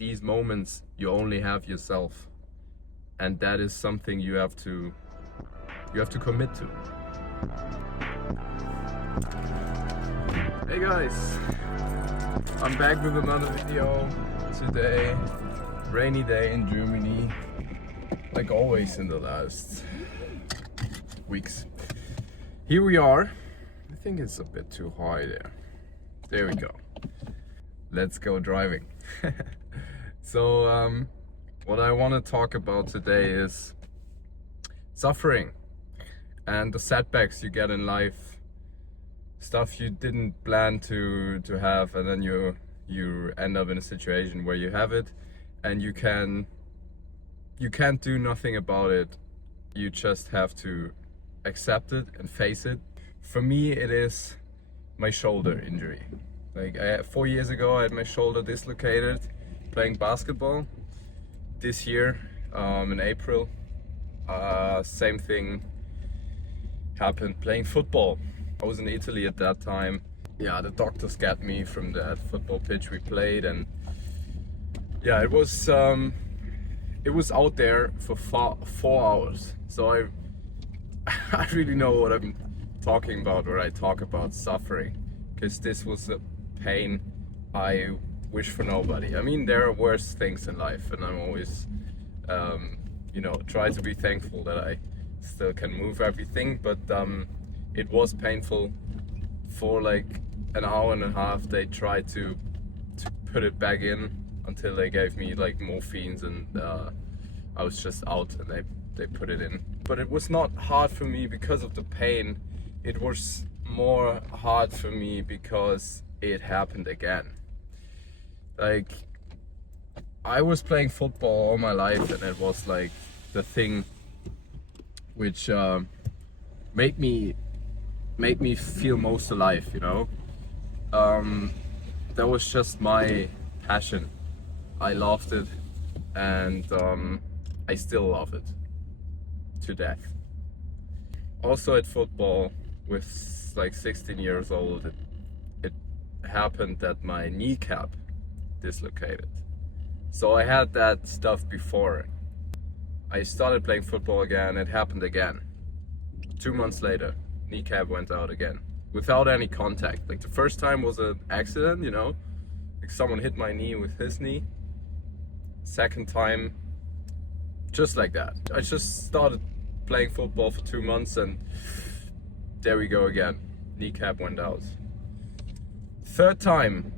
these moments you only have yourself, and that is something you have to commit to. Hey guys, I'm back with another video today. Rainy day in Germany, like always in the last weeks. Here we are. I think it's a bit too high there. There we go. Let's go driving. So what I want to talk about today is suffering and the setbacks you get in life, stuff you didn't plan to have, and then you end up in a situation where you have it and you can't do nothing about it. You just have to accept it and face it. For me, it is my shoulder injury. Like 4 years ago, I had my shoulder dislocated playing basketball. This year, in April, same thing happened playing football. I was in Italy at that time. Yeah, the doctors got me from that football pitch we played, and yeah, it was out there for 4 hours. So I really know what I'm talking about when I talk about suffering, because this was a pain I wish for nobody. I mean, there are worse things in life, and I'm always try to be thankful that I still can move everything, but it was painful. For like an hour and a half they tried to put it back in until they gave me like morphines, and I was just out, and they put it in. But it was not hard for me because of the pain. It was more hard for me because it happened again. Like, I was playing football all my life, and it was like the thing which made me feel most alive, you know. That was just my passion. I loved it, and I still love it to death. Also at football, with like 16 years old, it happened that my kneecap dislocated. So I had that stuff before. I started playing football again, it happened again. 2 months later, kneecap went out again, without any contact. Like, the first time was an accident, you know, like someone hit my knee with his knee. Second time, just like that. I just started playing football for 2 months, and there we go again. Kneecap went out. Third time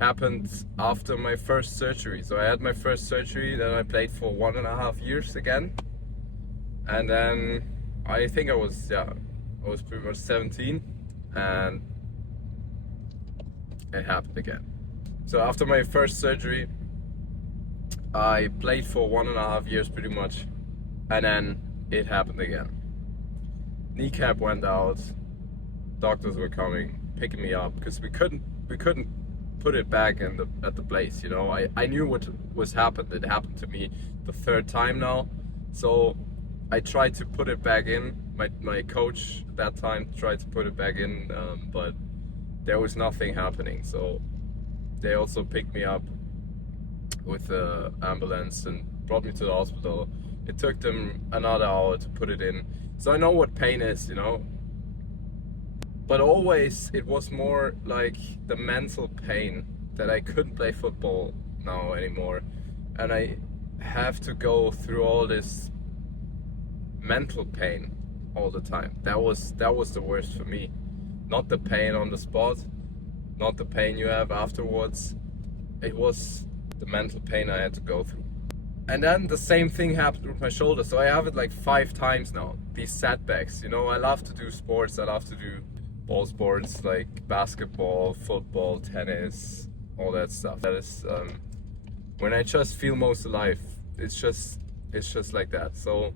happened after my first surgery. So I had my first surgery, then I played for 1.5 years again, and then I think I was pretty much 17, and it happened again. So after my first surgery, I played for 1.5 years pretty much, and then it happened again. Kneecap went out. Doctors were coming, picking me up, because we couldn't put it back at the place, you know. I knew what was happened. It happened to me the third time now. So I tried to put it back in. My coach at that time tried to put it back in, but there was nothing happening. So they also picked me up with the ambulance and brought me to the hospital. It took them another hour to put it in. So I know what pain is, you know. But always it was more like the mental pain that I couldn't play football now anymore, and I have to go through all this mental pain all the time. That was the worst for me. Not the pain on the spot, not the pain you have afterwards. It was the mental pain I had to go through. And then the same thing happened with my shoulder. So I have it like 5 times now, these setbacks. You know, I love to do sports. I love to do ball sports like basketball, football, tennis, all that stuff. That is when I just feel most alive. It's just like that. So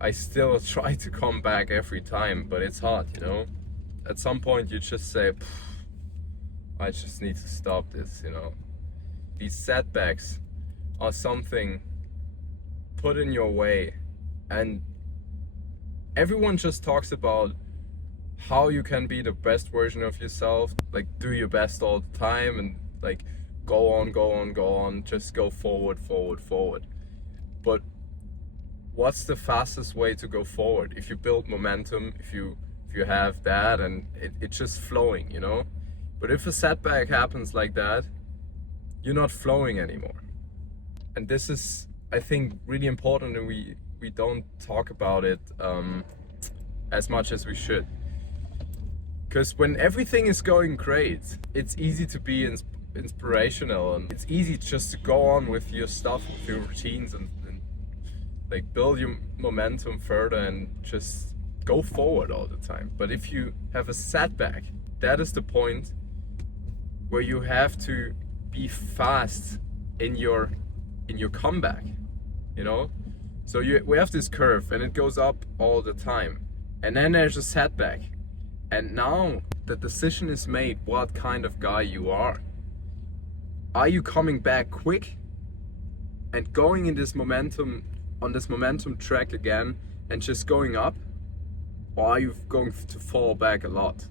I still try to come back every time, but it's hard, you know. At some point you just say, I just need to stop this, you know. These setbacks are something put in your way, and everyone just talks about how you can be the best version of yourself, like do your best all the time, and like go on, go on, go on, just go forward, forward, forward. But what's the fastest way to go forward? If you build momentum, if you have that, and it's just flowing, you know. But if a setback happens like that, you're not flowing anymore. And this is, I think, really important, and we don't talk about it as much as we should. Because when everything is going great, it's easy to be inspirational, and it's easy just to go on with your stuff, with your routines, and like build your momentum further and just go forward all the time. But if you have a setback, that is the point where you have to be fast in your comeback, you know. So we have this curve, and it goes up all the time, and then there's a setback, and now the decision is made what kind of guy you are. Are you coming back quick and going in this momentum, on this momentum track again, and just going up, or are you going to fall back a lot?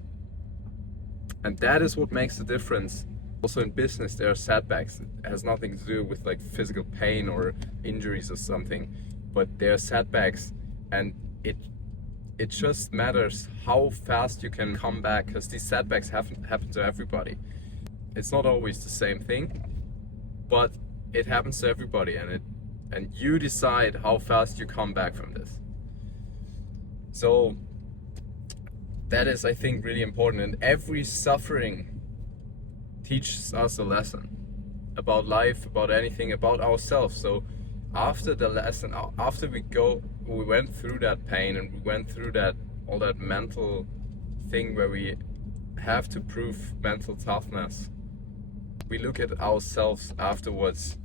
And that is what makes the difference. Also in business, there are setbacks. It has nothing to do with like physical pain or injuries or something, but there are setbacks, and it just matters how fast you can come back, because these setbacks happen to everybody. It's not always the same thing, but it happens to everybody, and you decide how fast you come back from this. So that is, I think, really important, and every suffering teaches us a lesson about life, about anything, about ourselves. So after the lesson, after we went through that pain, and we went through all that mental thing where we have to prove mental toughness, we look at ourselves afterwards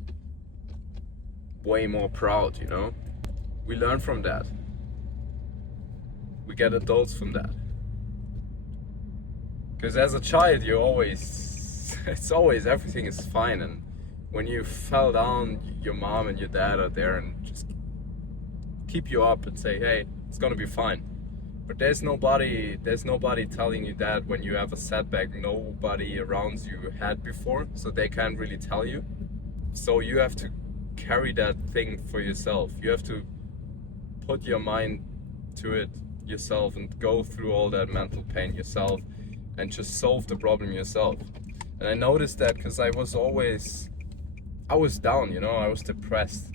way more proud, you know. We learn from that. We get adults from that. Because as a child, it's always everything is fine, and when you fell down, your mom and your dad are there and just keep you up and say, hey, it's gonna be fine. But there's nobody telling you that when you have a setback. Nobody around you had before, so they can't really tell you. So you have to carry that thing for yourself. You have to put your mind to it yourself and go through all that mental pain yourself and just solve the problem yourself. And I noticed that because I was down, you know, I was depressed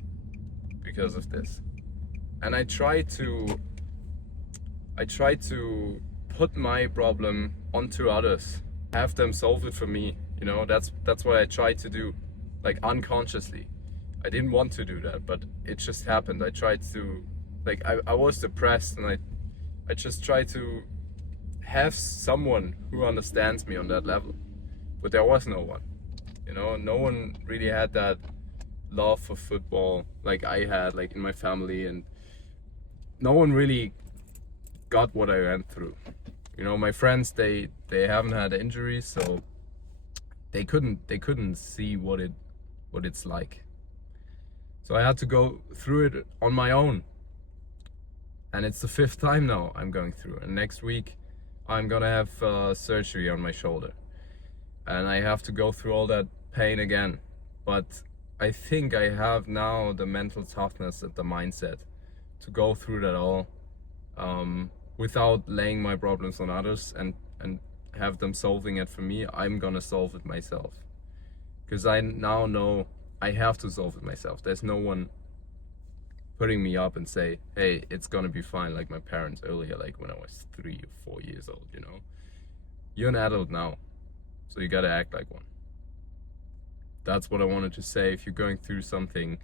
because of this. And I tried to put my problem onto others, have them solve it for me, you know. That's what I tried to do, like unconsciously. I didn't want to do that, but it just happened. I tried to, like, I was depressed, and I just tried to have someone who understands me on that level. But there was no one, you know. No one really had that love for football like I had, like in my family, and no one really got what I went through. You know, my friends, they haven't had injuries, so they couldn't see what it's like. So I had to go through it on my own. And it's the 5th time now I'm going through. And next week I'm gonna have surgery on my shoulder. And I have to go through all that pain again. But I think I have now the mental toughness and the mindset to go through that all without laying my problems on others and have them solving it for me. I'm gonna solve it myself. Because I now know I have to solve it myself. There's no one putting me up and say, hey, it's gonna be fine, like my parents earlier, like when I was 3 or 4 years old, you know. You're an adult now, so you gotta act like one. That's what I wanted to say. If you're going through something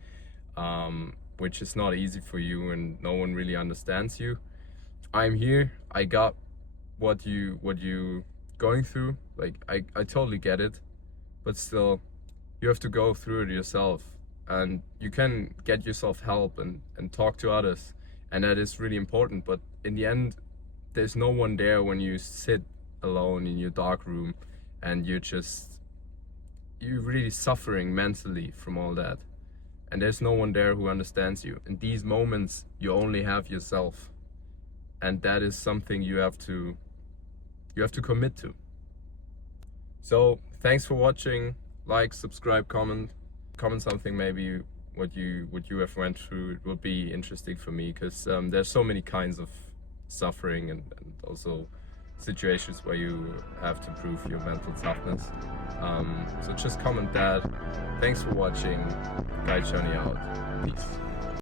which is not easy for you and no one really understands you, I'm here. I got what you going through. Like I totally get it, but still you have to go through it yourself, and you can get yourself help and talk to others, and that is really important. But in the end, there's no one there when you sit alone in your dark room and you're really suffering mentally from all that, and there's no one there who understands you. In these moments you only have yourself, and that is something you have to commit to. So thanks for watching. like, subscribe, comment something maybe what you have went through. It would be interesting for me because there's so many kinds of suffering and also situations where you have to prove your mental toughness. So just comment that. Thanks for watching. Guide Johnny out. Peace.